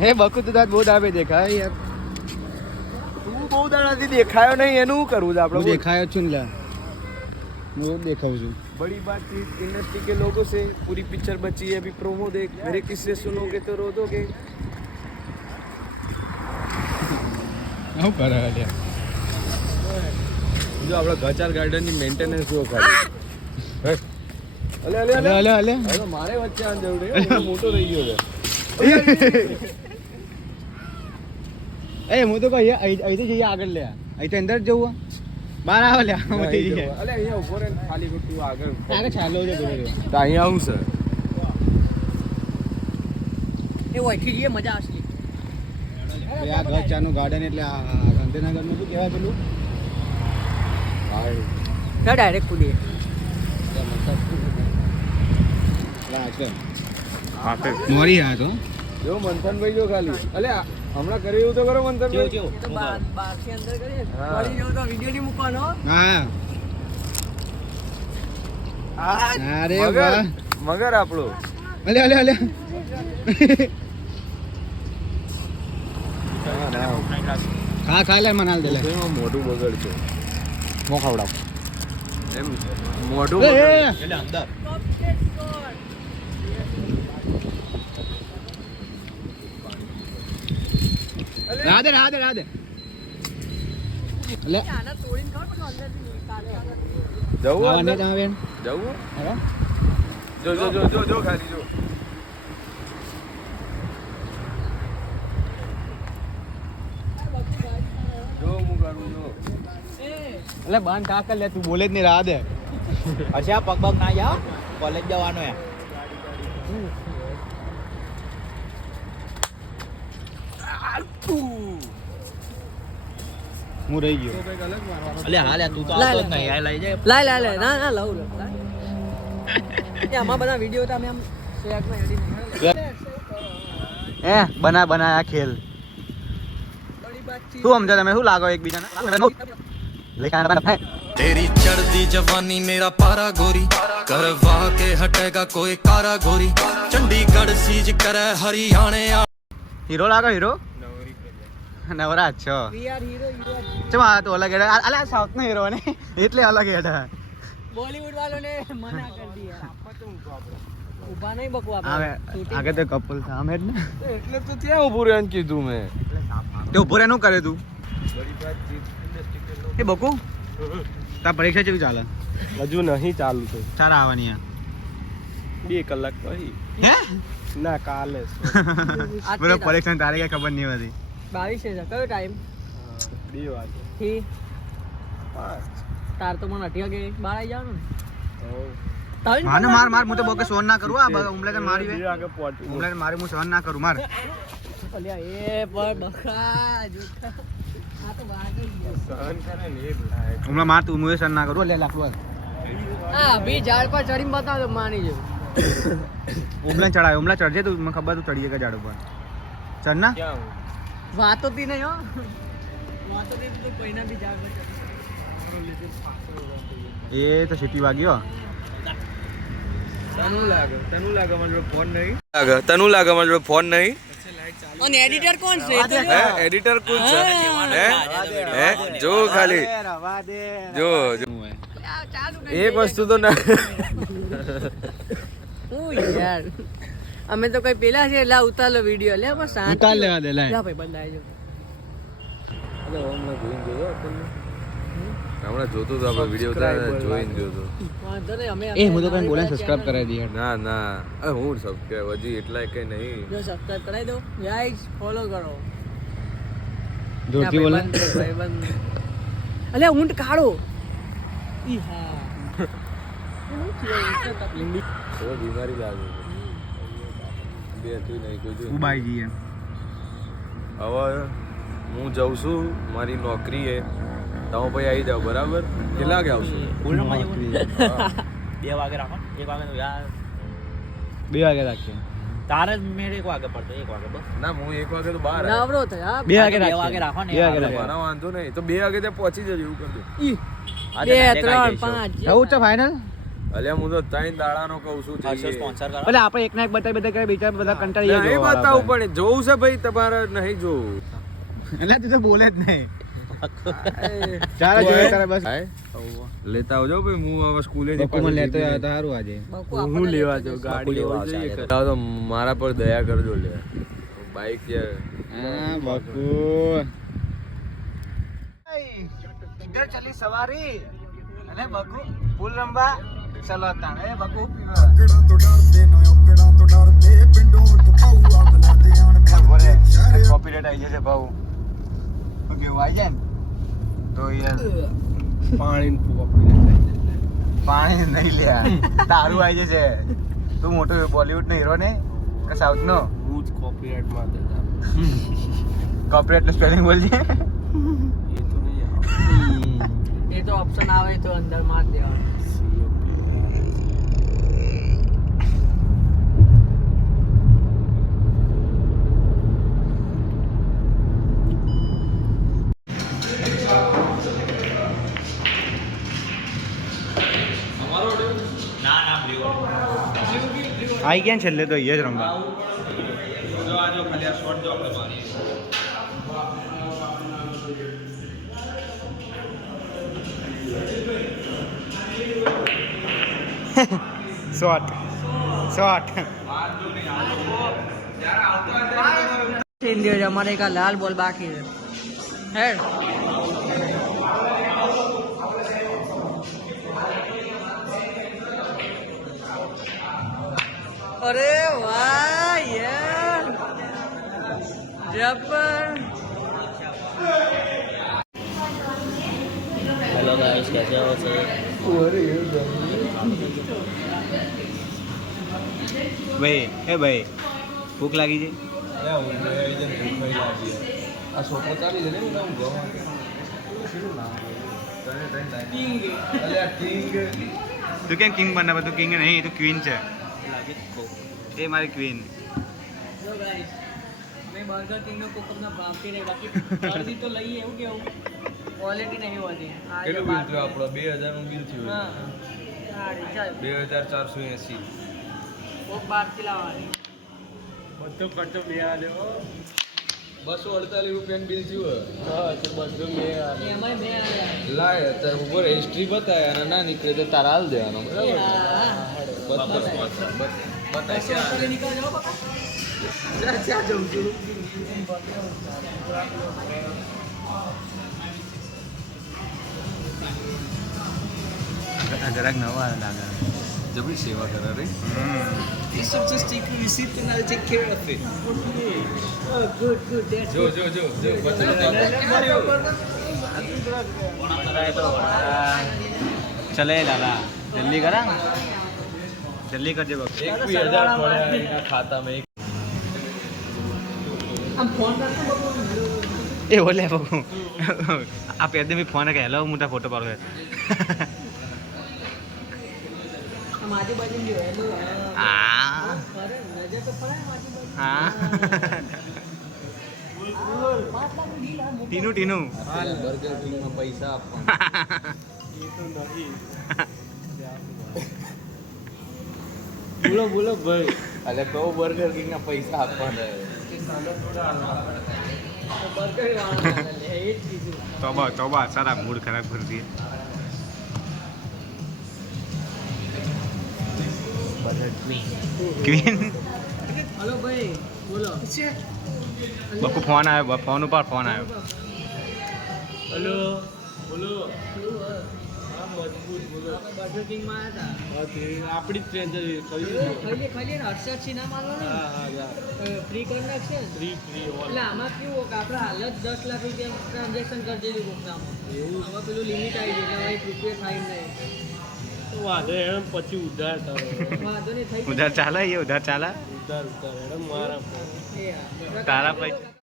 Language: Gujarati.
હે બકુ તો બહુ દાબે દેખાય યાર. તું બહુ દાડાથી દેખાયો નહીં, એનું શું કરવું છે હું આપણે? દેખાયો છું ને લા, હું દેખાઉં છું. बड़ी बात थी इंडस्ट्री के लोगों से, पूरी पिक्चर बची है, अभी प्रोमो देख, मेरे किस्से सुनोगे तो रो दोगे. શું કરે લે? જો આપણા ગચાર ગાર્ડન ની મેન્ટેનન્સ જો ખાલી. અલે અલે અલે અલે અલે હવે મારે વચ્ચે આન જરૂર છે, હું મોટો થઈ ગયો છે. એ હું તો કહી અહીંથી જઈએ આગળ લે, અહીંથી અંદર જ જવું બહાર આવે લે બધી જઈએ. અલે અહીંયા ઉભો રહે ખાલી ખોટું આગળ ચાલો છે બોલો. તો અહીંયા આવું છે. એ ઓળખી જઈએ, મજા આવશે. આ ઘર ચાનું ગાર્ડન એટલે આ ગાંધીનગરનું શું કહેવાય પેલું? ડાયરેક્ટ કૂદીએ. મોરી આ તો જો મંથનભાઈ જો ખાલી. અલે હમણાં કર્યું એવું તો કરો મંથનભાઈ. તો બહારથી અંદર કરીએ. હા. વળી જેવું તો વિડીયો નહીં મૂકવાનો. હા. અરે મગર વાહ. મગર આપણો. અલે અલે અલે ખા ખા લે મનાલ દે લે. એમાં મોઢું બગડ છે. મો ખવડાવ. એમ મોઢું એ, એ, બગડ. એ. એટલે અંદર. રાધે રાધે રાધે. લે આના તોડીને ખાવ પછી અંદરથી નીકાળે. જવું આવાને અંદર? જ આવે ને. જવું? હવે જો જો જો જો જો ખાલી જો. જો હું કરું જો. એટલે બાન કા કર લે, તું બોલે જ નહીં રાધે. અચ્છા પગ પગ ના જાઓ, કોલેજ જવાનો હે. હું રહી ગયો. અલે હા લે તું તો લાય, આવતો જ લાય. નહીં, આ લઈ જાય. લાય ના ના લઉં આમાં બધા વિડીયો તમે આમ સ્વેગમાં એડિટ એ બના બનાયા ખેલ. શું સમજો તમે? શું લાગો એકબીજાને? तेरी चढ़ती जवानी मेरा पारा गोरी करवा के हटेगा कोई कारा गोरी चंडीगढ़ सीज करे हरियाणे હીરો લાગો હીરો. નવરાજ છો. વી આર હીરો ચમ આ તો અલગ હેડા. અલે સાઉથ નો હીરો ને એટલે અલગ હેડા. બોલીવુડ વાળોને મના કરી દિયા. ઊભા નહીં બકવા આવે આપણે. આગળ તો કપલ સામે જ ને. એટલે તો ત્યાં ઊભું રહેવાનું કીધું મેં. તે ઉભો રે નું કરે તું? બડી બાત थी इंडस्ट्री के એ બકુ તા પરીક્ષા કેવી ચાલે? હજુ નહીં ચાલુ થઈ. સારા આવવાની આ 2 કલાક પછી. હે ના કાલે બરો પરીક્ષા તારે કઈ ખબર નહીં હતી. 22 છે કયો ટાઈમ 2 વાગે થી 5. તાર તો મને 8 વાગે બહાર આવી જવાનું ને. માર માર માર હું તો બોકે સહન ના કરું. આ ઉમલે કે મારી વે 2 વાગે પહોંચી. ઉમલે મારી હું સહન ના કરું. માર અલ્યા એ પર બખા જુઠા આ તો વાગી ગયો. સહન કરે ને એ લાયક. ઉમલે માર તું હું સહન ના કરું. લે લાકડું હા બી ઝાડ પર ચડીને બતાવ તો માની જવું. ઉમલે ચડાય. ઉમલે ચડજે તું, મને ખબર તું ચડીએ કે ઝાડ ઉપર ચડ ના. ક્યાં હું? વાતો થી નહીં હો વાતો થી તો કોઈના બી ઝાડ પર ચડી. એ તો સીટી વાગ્યો. તનું લાગે મારો જોડે ફોન નહીં. તનું લાગે મારો જોડે ફોન નહીં. અને એડિટર કોણ છે? એ તો હે એડિટર કોણ છે? હે જો ખાલી રવા દે. જો જો. ચાલુ એક વસ્તુ તો ના. હું યાર અમે તો કઈ પેલા છે એટલે ઉતાર લો વિડિયો લે બસ શાંતિ. ઉતાર લેવા દે લાય. લા ભાઈ બંધ આવી જાવ. હમણાં જોતો તો આપણો વિડિયો જોઈને જોતો. વાંધો નહીં અમે એ હું તો કઈ બોલે સબસ્ક્રાઇબ કરાવી દઈએ. ના ના હું સબસ્ક્રાઇબ હજી એટલા કઈ નહીં. જો સબસ્ક્રાઇબ કરાવી દો ગાઈસ ફોલો કરો. જોરથી બોલે. ભાઈબંધ અલ્યા ઊંટ કાઢો ઈ હા શું થયું? એટલે તકલીફ. તો બીમારી લાગે બે તું નહીં કોઈ ઉબાઈ જઈએ. હવે હું જાઉં છું મારી નોકરી હે. તમે ભાઈ આવી જાઓ બરાબર. કેટલા વાગે આવશો? પૂર્ણમાં જવું ને? 2 વાગે રાખો, 1 વાગે તો યાર 2 વાગે રાખીએ. તારે જ મેળ 1 વાગે પડતો, 1 વાગે બસ. ના હું 1 વાગે તો બહાર નવરો થયા 2 વાગે 2 રાખીએ. વાગે રાખો ને. 2 વાગે આવ્યો. રાખીએ. મારા વાંધો નહીં તો 2 વાગે ત્યાં પહોંચી જજો એવું કરજો. ઈ હા, 2 તો direct 3 આવી જઈશું. 5 જવું છે ફાઇનલ? અલ્યા હું તો 3 દાડાનો કહું છું હર્ષો જઈએ. સ્પોન્સર કરો એટલે આપણે એકના એક બતાવી બધા કરે બીજા બધા કંટાળી નહીં જાય બતાવું પણ જોવું છે ભાઈ તમારે નહીં જોવું. એટલે તું તો બોલે જ નહીં ચાલો જોઈએ તારે બસ હાય? લેતા આવજો ભાઈ હું હવે સ્કૂલે બકુ મને લેતો આવ્યો તો સારું આજે હું લેવા જાઉં ગાડી લેવા જઈએ તો મારા પર દયા કરજો લે બાઈક છે હા બકુ ઇધર ચલી સવારી અને બકુ ફૂલ રંબા ચલો તાણે બકુ કોપીરાઈટ આવી જશે ભાવ ઓકે આવી જાય ને તો યાર પાણી નહીં લે તારું આવી જશે તું મોટો બોલિવૂડ નો હીરો ને કે સાઉથ નો હું જ કોપીરાઈટ માં દેતા કોપીરાઈટ નું સ્પેલિંગ બોલજે એ તો નહીં એ તો ઓપ્શન આવે તો અંદર માર દેવાનું ના ના બ્લુ આવી ગયા ને છેલ્લે તો અહીંયા જ રમવા જો આજો ખાલી આ શોર્ટ જો આપણે મારીએ શોર્ટ શોર્ટ हमारे का लाल बॉल बाकी है अरे वाह यार जबर हेलो गाइस कैसे हो सर ભાઈ એ ભાઈ ભૂખ લાગી છે આ છોકરો ચાલી જાય ને હું તું કેમ કિંગ બનાવે તું કિંગ નહીં તું ક્વીન છે એ મારી ક્વીન लो गाइस मैं बर्गर किंग નો કોક ના ભાવતી રહે બાકી અડધી તો લઈએ એવું કેવું ક્વોલિટી નહીં હોતી આ કેટલું બિલ થયું આપણો 2000 નું બિલ થયું હા સાડી ચાલ 2480 કોક બહારથી લાવવાની બધો ખર્ચો બે આલ્યો 248 રૂપિયાનું બિલ થયું હા તો બધું બે એમાંય બે આલ્યા લાય અત્યારે ઉપર હિસ્ટ્રી બતાય અને ના નીકળે તો તારા હાલ દેવાનો બરાબર બતાવી નીકળ જાઓ બકા ક્યાં જઉં છું જરાક નવા લાગે જબરી સેવા કરે રે This is just take a receipt and I'll take care of it. Okay. Oh, good, good. That's જો જો જો જો ચલે દાદા જલ્દી કરા જલ્દી કરજે બસ 1000 પડ્યા એના ખાતામાં I'm phone करता हूँ એ ઓલે બકુ આ પેદે મી ફોન કે હેલો મોટા ફોટો પાડો हम आजू बाजू में जो है लो આ अरे नजर तो पड़ा है आजू बाजू હા ટીનું ટીનું હાલ બર્ગર કિંગમાં પૈસા આપવાના बोलो बोलो भाई એટલે કહો બર્ગર કિંગના પૈસા આપવાના बर्गर वाला ले ये चीज તોબા તોબા સારા મૂડ ખરાબ કરી દીએ ક્વીન हेलो भाई बोलो બકુ ફોન આવ્યો ફોન ઉપર ફોન આવ્યો हेलो बोलो हाँ मजबूत बोलो बर्गर किंग में आया था આપણી ટ્રેન ખાલી હર્ષદ સિનેમા મારવાનો ફ્રી કરી નાખશે ફ્રી એટલે આમાં કેવું હોય કે આપણે હાલ જ 10 લાખ રૂપિયા ટ્રાન્ઝેક્શન કરી દીધું કોકનામાં એવું આમાં પેલું લિમિટ આવી ગઈ એટલે હવે રૂપિયા થાય નહીં વાંધો એમ પછી ઉધાર કરો વાંધો નહીં થઈ ઉધાર ચાલે એ ઉધાર ચાલે ઉધાર એમ મારા એ હા. તારા પૈસા